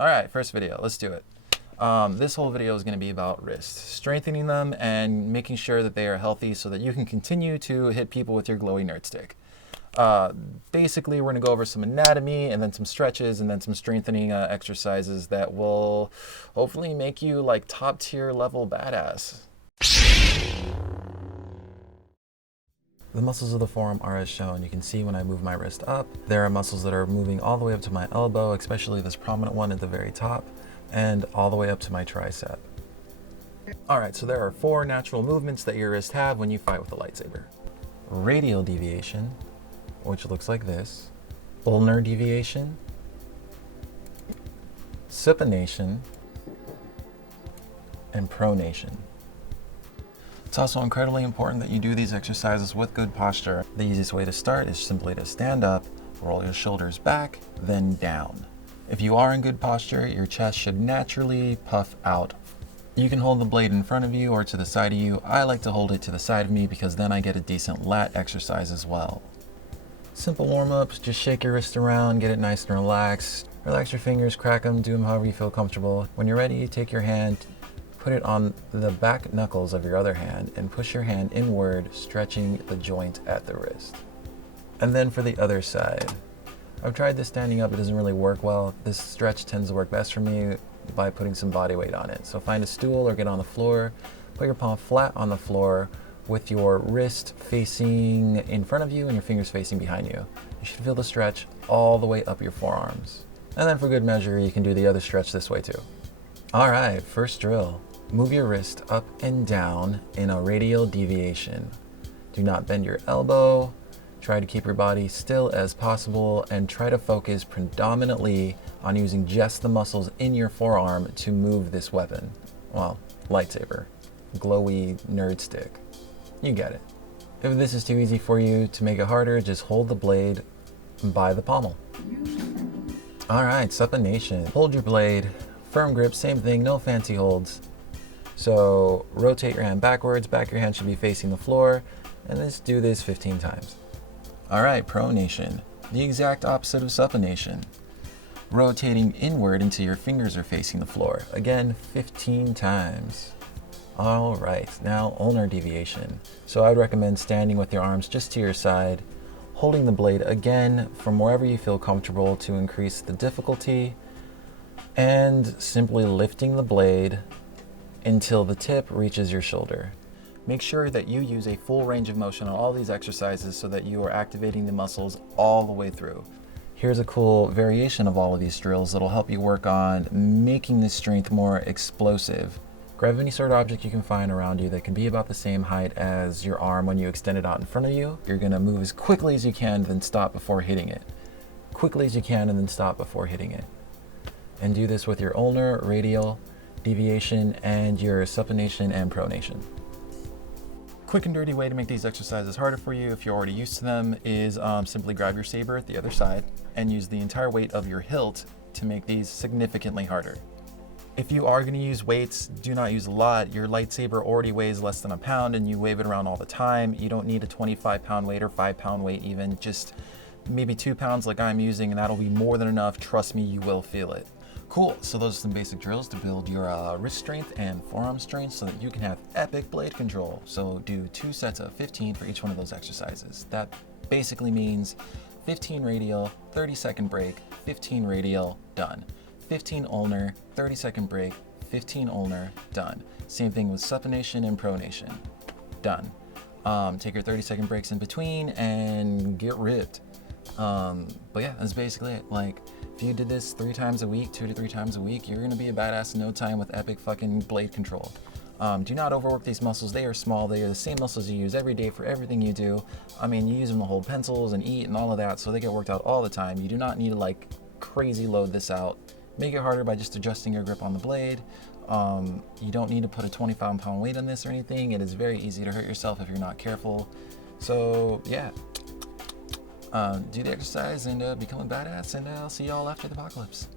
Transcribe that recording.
All right, first video, let's do it. This whole video is going to be about wrists, strengthening them and making sure that they are healthy so that you can continue to hit people with your glowy nerd stick. Basically, we're going to go over some anatomy and then some stretches and then some strengthening exercises that will hopefully make you like top tier level badass. The muscles of the forearm are as shown. You can see when I move my wrist up, there are muscles that are moving all the way up to my elbow, especially this prominent one at the very top, and all the way up to my tricep. All right, so there are 4 natural movements that your wrists have when you fight with a lightsaber. Radial deviation, which looks like this. Ulnar deviation. Supination. And pronation. It's also incredibly important that you do these exercises with good posture. The easiest way to start is simply to stand up, roll your shoulders back, then down. If you are in good posture, your chest should naturally puff out. You can hold the blade in front of you or to the side of you. I like to hold it to the side of me because then I get a decent lat exercise as well. Simple warm-ups, just shake your wrist around, get it nice and relaxed. Relax your fingers, crack them, do them however you feel comfortable. When you're ready, take your hand, put it on the back knuckles of your other hand and push your hand inward, stretching the joint at the wrist. And then for the other side. I've tried this standing up, it doesn't really work well. This stretch tends to work best for me by putting some body weight on it. So find a stool or get on the floor, put your palm flat on the floor with your wrist facing in front of you and your fingers facing behind you. You should feel the stretch all the way up your forearms. And then for good measure, you can do the other stretch this way too. All right, first drill. Move your wrist up and down in a radial deviation. Do not bend your elbow. Try to keep your body still as possible and try to focus predominantly on using just the muscles in your forearm to move this weapon. Well, lightsaber, glowy nerd stick. You get it. If this is too easy for you, to make it harder, just hold the blade by the pommel. All right, supination. Hold your blade, firm grip, same thing, no fancy holds. So rotate your hand backwards, back of your hand should be facing the floor, and let's do this 15 times. All right, pronation, the exact opposite of supination. Rotating inward until your fingers are facing the floor. Again, 15 times. All right, now ulnar deviation. So I'd recommend standing with your arms just to your side, holding the blade again from wherever you feel comfortable to increase the difficulty, and simply lifting the blade until the tip reaches your shoulder. Make sure that you use a full range of motion on all these exercises so that you are activating the muscles all the way through. Here's a cool variation of all of these drills that'll help you work on making this strength more explosive. Grab any sort of object you can find around you that can be about the same height as your arm when you extend it out in front of you. You're gonna move as quickly as you can, then stop before hitting it. Quickly as you can and then stop before hitting it. And do this with your ulnar, radial, deviation, and your supination and pronation. Quick and dirty way to make these exercises harder for you if you're already used to them is simply grab your saber at the other side and use the entire weight of your hilt to make these significantly harder. If you are going to use weights, do not use a lot. Your lightsaber already weighs less than a pound and you wave it around all the time. You don't need a 25-pound weight or 5-pound weight even, just maybe 2 pounds like I'm using, and that'll be more than enough. Trust me, you will feel it. Cool, so those are some basic drills to build your wrist strength and forearm strength so that you can have epic blade control. So do 2 sets of 15 for each one of those exercises. That basically means 15 radial, 30-second break, 15 radial, done. 15 ulnar, 30-second break, 15 ulnar, done. Same thing with supination and pronation, done. Take your 30-second breaks in between and get ripped. But yeah, that's basically it. Like, if you did this 3 times a week, 2 to 3 times a week, you're gonna be a badass in no time with epic fucking blade control. Do not overwork these muscles. They are small. They are the same muscles you use every day for everything you do. I mean, you use them to hold pencils and eat and all of that, so they get worked out all the time. You do not need to like crazy load this out. Make it harder by just adjusting your grip on the blade. You don't need to put a 25-pound weight on this or anything. It is very easy to hurt yourself if you're not careful. So yeah. Do the exercise and become a badass, and I'll see y'all after the apocalypse.